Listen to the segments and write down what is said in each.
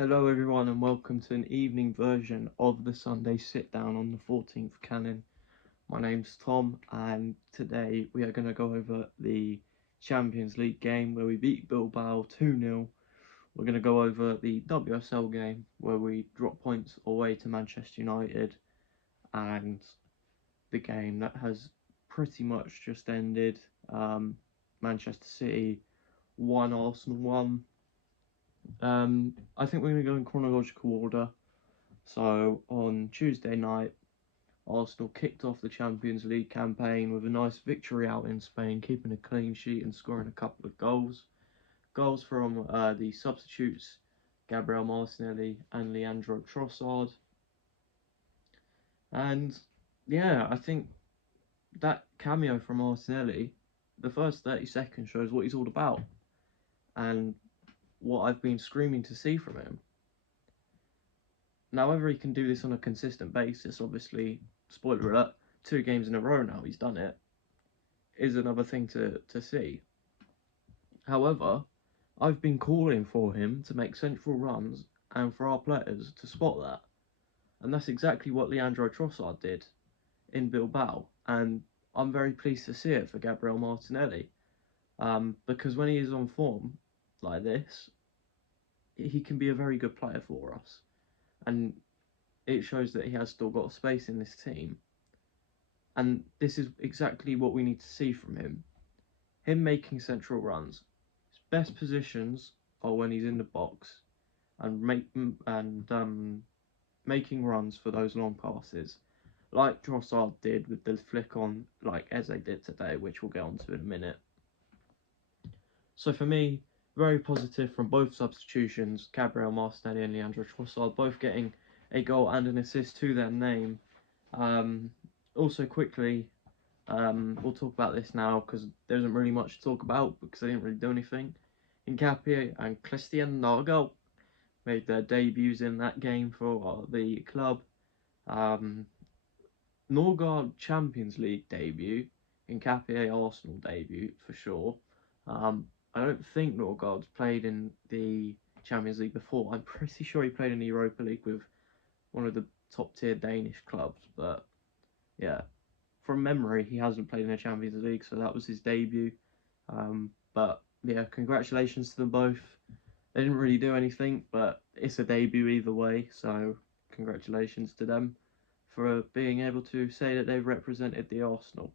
Hello everyone and welcome to an evening version of the Sunday sit down on the 14th canon. My name's Tom and today we are going to go over the Champions League game where we beat Bilbao 2-0. We're going to go over the WSL game where we dropped points away to Manchester United, and the game that has pretty much just ended. Manchester City 1, Arsenal 1. I think we're going to go in chronological order. So on Tuesday night, Arsenal kicked off the Champions League campaign with a nice victory out in Spain, keeping a clean sheet and scoring a couple of goals. Goals from the substitutes, Gabriel Martinelli and Leandro Trossard. And yeah, I think that cameo from Martinelli, the first 30 seconds shows what he's all about and what I've been screaming to see from him. Now, whether he can do this on a consistent basis, obviously, spoiler alert, 2 games in a row now he's done it, is another thing to see. However, I've been calling for him to make central runs and for our players to spot that. And that's exactly what Leandro Trossard did in Bilbao. And I'm very pleased to see it for Gabriel Martinelli. Because when he is on form like this, he can be a very good player for us. And it shows that he has still got space in this team. And this is exactly what we need to see from him. Him making central runs. His best positions are when he's in the box and making runs for those long passes, like Trossard did with the flick on, like Eze did today, which we'll get onto in a minute. So for me, very positive from both substitutions, Gabriel Martinelli and Leandro Trossard, both getting a goal and an assist to their name. Also, quickly, we'll talk about this now because there isn't really much to talk about because they didn't really do anything. Nkapie and Christian Nargo made their debuts in that game for the club. Norgard Champions League debut, Nkapie Arsenal debut for sure. I don't think Norgard's played in the Champions League before. I'm pretty sure he played in the Europa League with one of the top tier Danish clubs, but yeah, from memory, he hasn't played in the Champions League, so that was his debut. But yeah, congratulations to them both. They didn't really do anything, but it's a debut either way, so congratulations to them for being able to say that they've represented the Arsenal.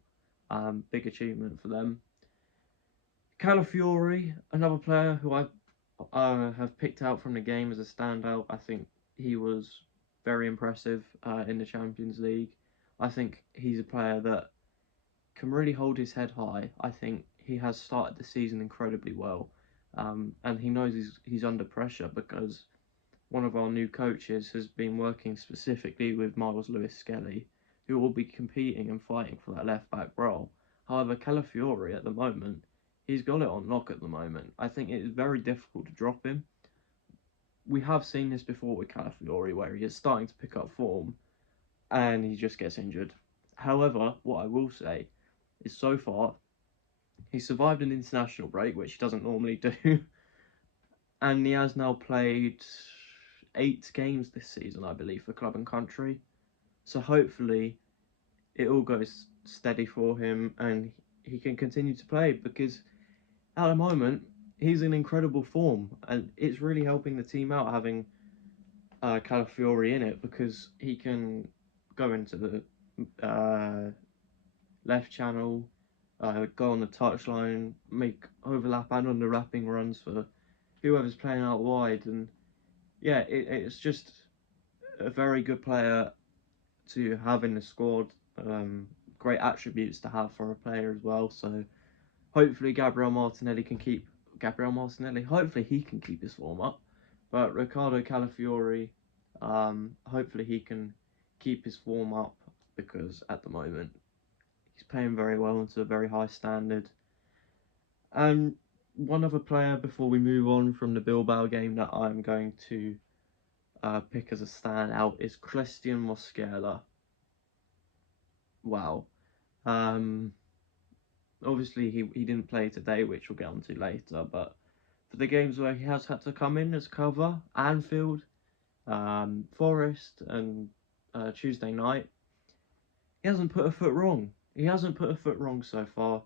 Big achievement for them. Calafiori, another player who I have picked out from the game as a standout. I think he was very impressive in the Champions League. I think he's a player that can really hold his head high. I think he has started the season incredibly well, and he knows he's under pressure because one of our new coaches has been working specifically with Miles Lewis-Skelly, who will be competing and fighting for that left-back role. However, Calafiori at the moment, he's got it on lock at the moment. I think it is very difficult to drop him. We have seen this before with Calafiori, where he is starting to pick up form, and he just gets injured. However, what I will say is so far, he survived an international break, which he doesn't normally do, and he has now played 8 games this season, I believe, for club and country. So hopefully it all goes steady for him and he can continue to play because at the moment he's in incredible form and it's really helping the team out having Calafiori in it because he can go into the left channel, go on the touchline, make overlap and underlapping runs for whoever's playing out wide, and yeah, it's just a very good player to have in the squad. Great attributes to have for a player as well. So hopefully Hopefully he can keep his form up. But Ricardo Calafiori, hopefully he can keep his form up because at the moment he's playing very well and to a very high standard. And one other player before we move on from the Bilbao game that I'm going to pick as a standout is Christian Mosquera. Wow. Obviously he didn't play today, which we'll get onto later, but But the games where he has had to come in as cover, Anfield, Forest, and Tuesday night, he hasn't put a foot wrong. He hasn't put a foot wrong so far.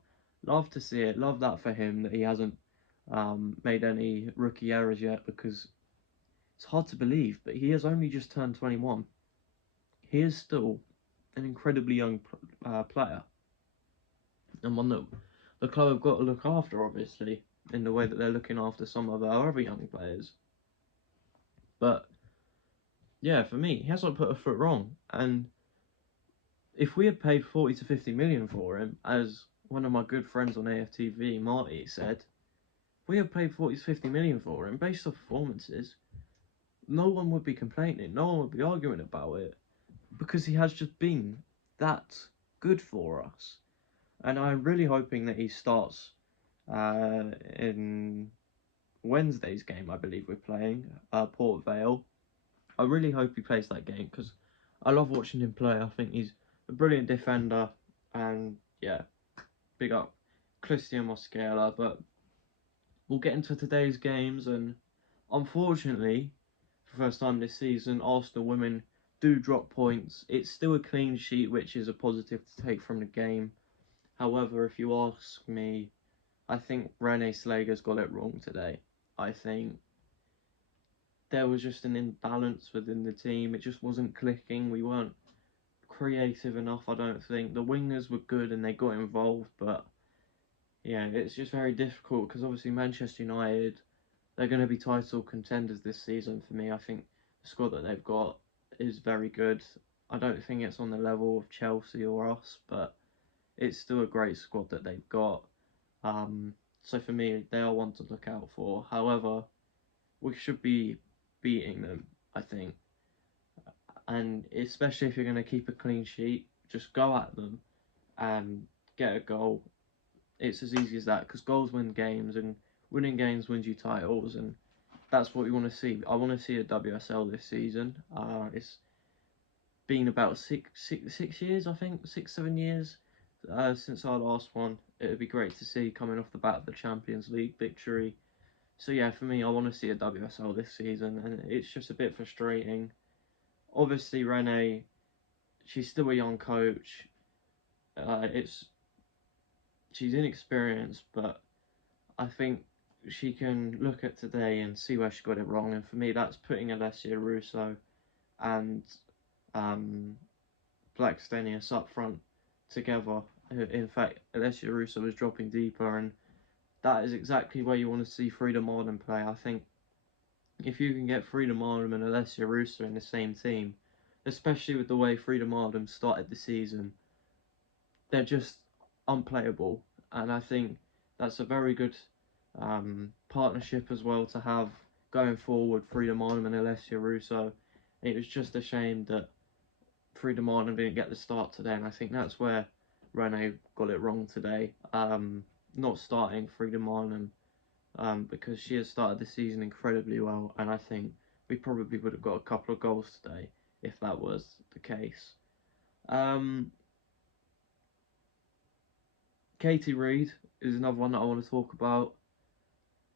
Love to see it. Love that for him, that he hasn't made any rookie errors yet, because it's hard to believe, but he has only just turned 21. He is still an incredibly young player, and one that the club have got to look after, obviously, in the way that they're looking after some of our other young players. But yeah, for me, he hasn't put a foot wrong. And if we had paid 40 to 50 million for him, as one of my good friends on AFTV, Marty, said, if we had paid 40 to 50 million for him, based off performances, no one would be complaining, no one would be arguing about it, because he has just been that good for us. And I'm really hoping that he starts in Wednesday's game, I believe we're playing, Port Vale. I really hope he plays that game, because I love watching him play. I think he's a brilliant defender, and yeah, big up Christian Mosquera. But we'll get into today's games, and unfortunately, for the first time this season, Arsenal women do drop points. It's still a clean sheet, which is a positive to take from the game. However, if you ask me, I think Renee Slager's got it wrong today. I think there was just an imbalance within the team. It just wasn't clicking. We weren't creative enough, I don't think. The wingers were good and they got involved, but yeah, it's just very difficult, because obviously Manchester United, they're going to be title contenders this season for me. I think the squad that they've got is very good. I don't think it's on the level of Chelsea or us, but it's still a great squad that they've got. So for me, they are one to look out for. However, we should be beating them, I think. And especially if you're going to keep a clean sheet, just go at them and get a goal. It's as easy as that, because goals win games, and winning games wins you titles, and that's what we want to see. I want to see a WSL this season. It's been about six years, I think, 6-7 years since our last one. It would be great to see, coming off the bat of the Champions League victory. So yeah, for me, I want to see a WSL this season, and it's just a bit frustrating. Obviously, Renee, she's still a young coach. She's inexperienced, but I think she can look at today and see where she got it wrong. And for me, that's putting Alessia Russo and Blackstenius up front together. In fact, Alessia Russo was dropping deeper, and that is exactly where you want to see Frida Marden play. I think if you can get Frida Marden and Alessia Russo in the same team, especially with the way Frida Marden started the season, they're just unplayable. And I think that's a very good partnership as well to have going forward, Frida Marden and Alessia Russo. It was just a shame that Frida Marden didn't get the start today, and I think that's where Renee got it wrong today. Not starting Frida Marden, because she has started the season incredibly well, and I think we probably would have got a couple of goals today if that was the case. Katie Reid is another one that I want to talk about,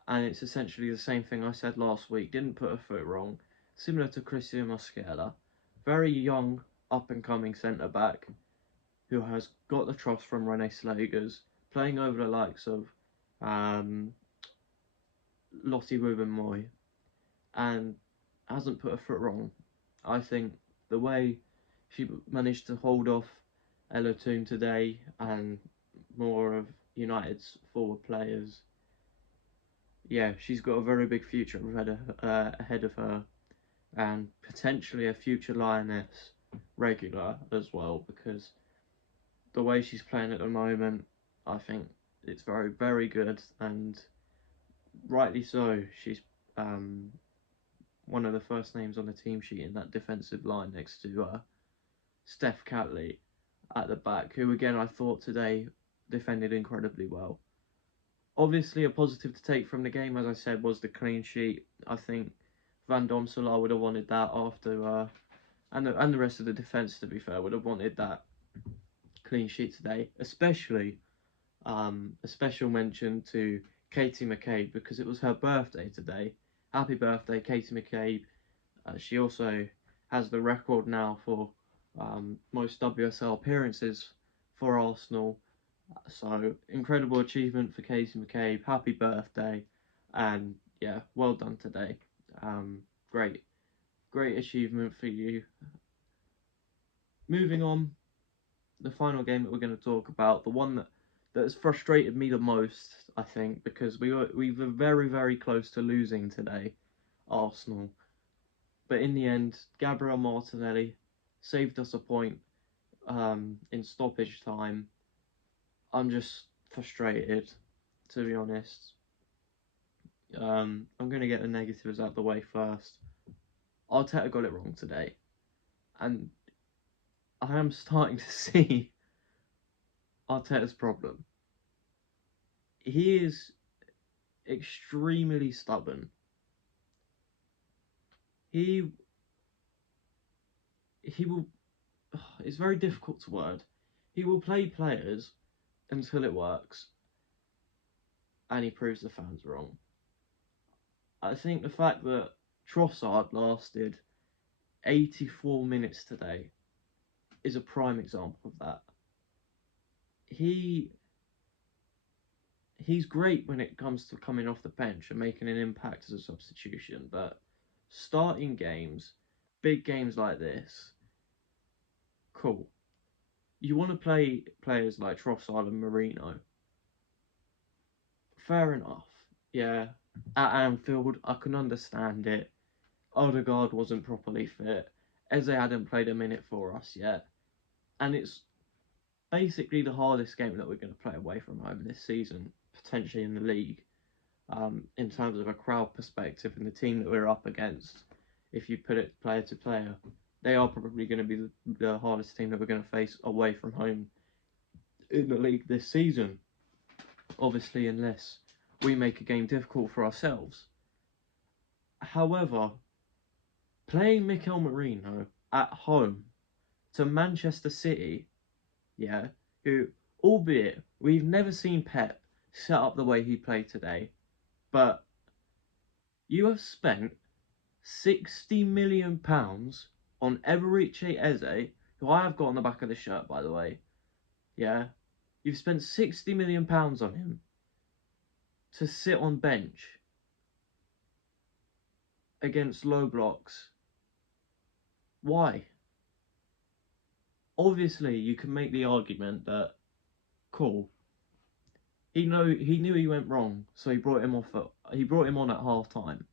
and it's essentially the same thing I said last week. Didn't put a foot wrong, similar to Christian Mosquera, very young, up-and-coming centre-back who has got the trust from Renee Slagers, playing over the likes of Lottie Wubben-Moy, and hasn't put a foot wrong. I think the way she managed to hold off Ella Toon today, and more of United's forward players, yeah, she's got a very big future ahead of her, and potentially a future Lioness regular as well, because the way she's playing at the moment, I think it's very, very good, and rightly so. She's one of the first names on the team sheet in that defensive line next to Steph Catley at the back, who again I thought today defended incredibly well. Obviously, a positive to take from the game, as I said, was the clean sheet. I think Van Domselaar would have wanted that after, and the rest of the defence, to be fair, would have wanted that clean sheet today. Especially, a special mention to Katie McCabe, because it was her birthday today. Happy birthday, Katie McCabe. She also has the record now for most WSL appearances for Arsenal. So, incredible achievement for Katie McCabe. Happy birthday. And yeah, well done today. Great. Great achievement for you. Moving on, the final game that we're going to talk about, the one that has frustrated me the most, I think, because we were very, very close to losing today, Arsenal. But in the end, Gabriel Martinelli saved us a point in stoppage time. I'm just frustrated, to be honest. I'm going to get the negatives out the way first. Arteta got it wrong today. And I am starting to see Arteta's problem. He is extremely stubborn. He will. It's very difficult to word. He will play players until it works, and he proves the fans wrong. I think the fact that Trossard lasted 84 minutes today is a prime example of that. He's great when it comes to coming off the bench and making an impact as a substitution, but starting games, big games like this, cool. You want to play players like Trossard and Marino. Fair enough. Yeah. At Anfield, I can understand it. Odegaard wasn't properly fit. Eze hadn't played a minute for us yet. And it's basically the hardest game that we're going to play away from home this season, potentially in the league, in terms of a crowd perspective and the team that we're up against. If you put it player to player, they are probably going to be the hardest team that we're going to face away from home in the league this season. Obviously, unless we make a game difficult for ourselves. However, playing Mikel Merino at home to Manchester City, yeah, who, albeit we've never seen Pep set up the way he played today, but you have spent £60 million on Eberechi Eze, who I have got on the back of the shirt, by the way. Yeah, you've spent £60 million on him to sit on bench against low blocks. Why? Obviously, you can make the argument that, cool, he knew he went wrong, so he brought him on at half time.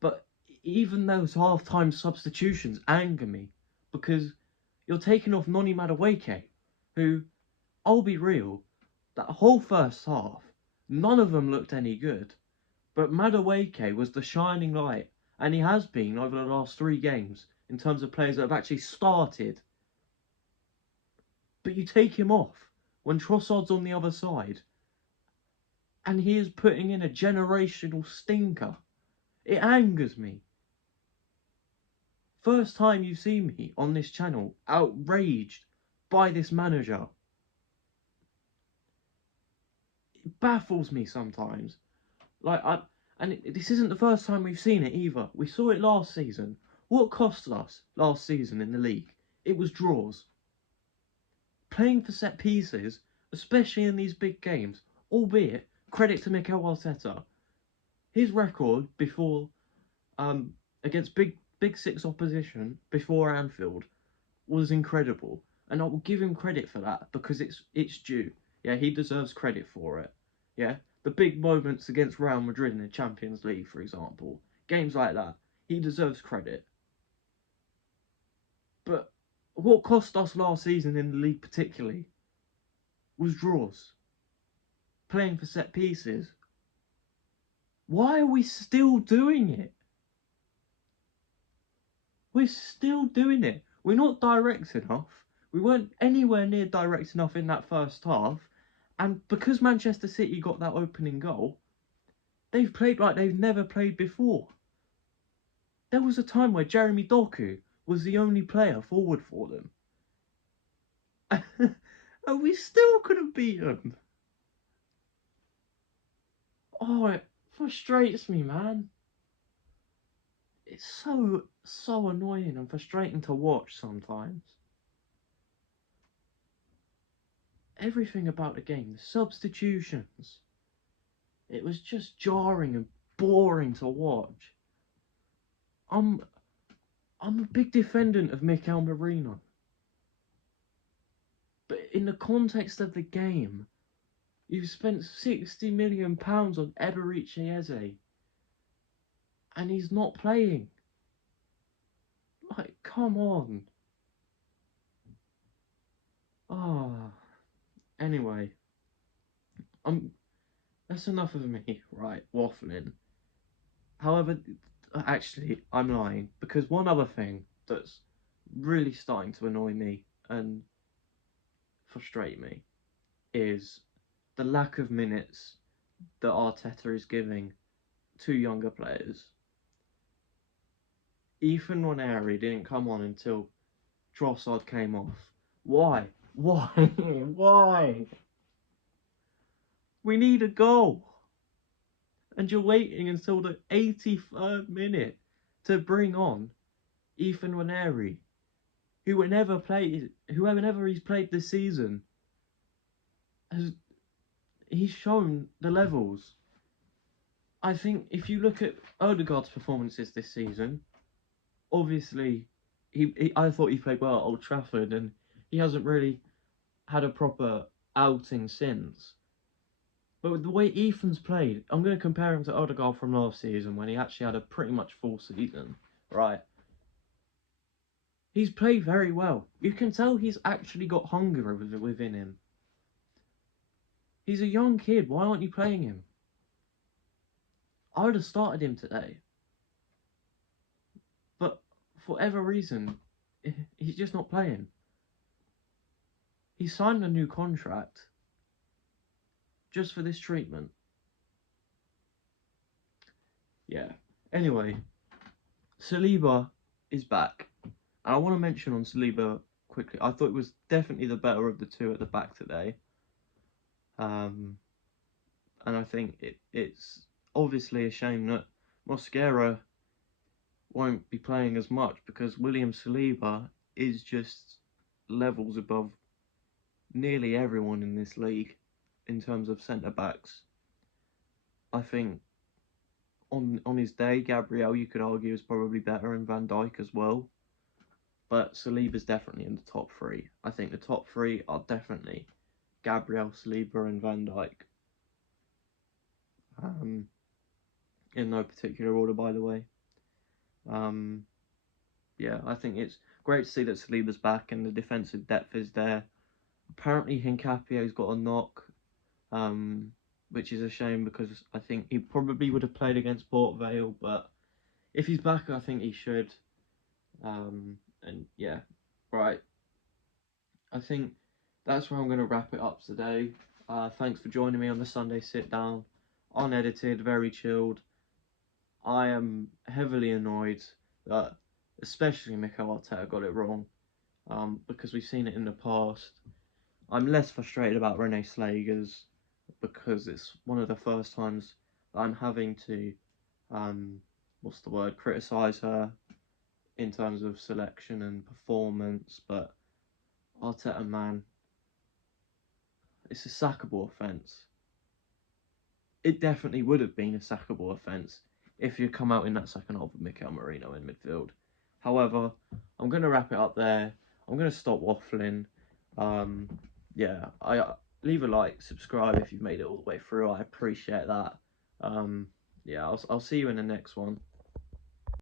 But even those half time substitutions anger me, because you're taking off Noni Madueke, who, I'll be real, that whole first half, none of them looked any good. But Madueke was the shining light, and he has been over the last 3 games in terms of players that have actually started. But you take him off when Trossard's on the other side, and he is putting in a generational stinker. It angers me. First time you see me on this channel outraged by this manager. It baffles me sometimes. This isn't the first time we've seen it either. We saw it last season. What cost us last season in the league? It was draws. Playing for set pieces, especially in these big games, albeit credit to Mikel Arteta, his record before against big 6 opposition before Anfield was incredible, and I will give him credit for that because it's due. Yeah, he deserves credit for it. Yeah, the big moments against Real Madrid in the Champions League, for example, games like that, he deserves credit. But what cost us last season in the league particularly was draws. Playing for set pieces. Why are we still doing it? We're still doing it. We're not direct enough. We weren't anywhere near direct enough in that first half. And because Manchester City got that opening goal, they've played like they've never played before. There was a time where Jeremy Doku was the only player forward for them. And we still couldn't beat them. Oh, it frustrates me, man. It's so annoying and frustrating to watch sometimes. Everything about the game, the substitutions, it was just jarring and boring to watch. I'm I'm a big defendant of Mikel Merino, but in the context of the game, you've spent £60 million on Eberechi Eze, and he's not playing. Like, come on. Ah. Anyway, that's enough of me, right? Waffling. However, actually, I'm lying because one other thing that's really starting to annoy me and frustrate me is the lack of minutes that Arteta is giving to younger players. Ethan Nwaneri didn't come on until Trossard came off. Why? Why? Why? We need a goal. And you're waiting until the 83rd minute to bring on Ethan Nwaneri, whoever he's played this season, he's shown the levels. I think if you look at Odegaard's performances this season, obviously, I thought he played well at Old Trafford, and he hasn't really had a proper outing since. But with the way Ethan's played, I'm going to compare him to Odegaard from last season when he actually had a pretty much full season, right? He's played very well. You can tell he's actually got hunger within him. He's a young kid. Why aren't you playing him? I would have started him today. But for whatever reason, he's just not playing. He signed a new contract just for this treatment. Yeah. Anyway, Saliba is back. And I want to mention on Saliba quickly, I thought it was definitely the better of the two at the back today. And I think it's obviously a shame that Mosquera won't be playing as much because William Saliba is just levels above nearly everyone in this league in terms of centre backs. I think on his day, Gabriel, you could argue, is probably better, and Van Dijk as well. But Saliba's definitely in the top three. I think the top three are definitely Gabriel, Saliba, and Van Dijk. In no particular order, by the way. Yeah, I think it's great to see that Saliba's back and the defensive depth is there. Apparently, Hincapie's got a knock, which is a shame because I think he probably would have played against Port Vale, but if he's back, I think he should. And yeah, right. I think that's where I'm going to wrap it up today. Thanks for joining me on the Sunday sit down. Unedited, very chilled. I am heavily annoyed that especially Mikel Arteta got it wrong, because we've seen it in the past. I'm less frustrated about Renee Slagers because it's one of the first times that I'm having to, criticise her in terms of selection and performance. But Arteta, man, it's a sackable offence. It definitely would have been a sackable offence if you come out in that second half with Mikel Merino in midfield. However, I'm going to wrap it up there. I'm going to stop waffling. Yeah, I leave a like, subscribe if you've made it all the way through. I appreciate that. Yeah, I'll see you in the next one.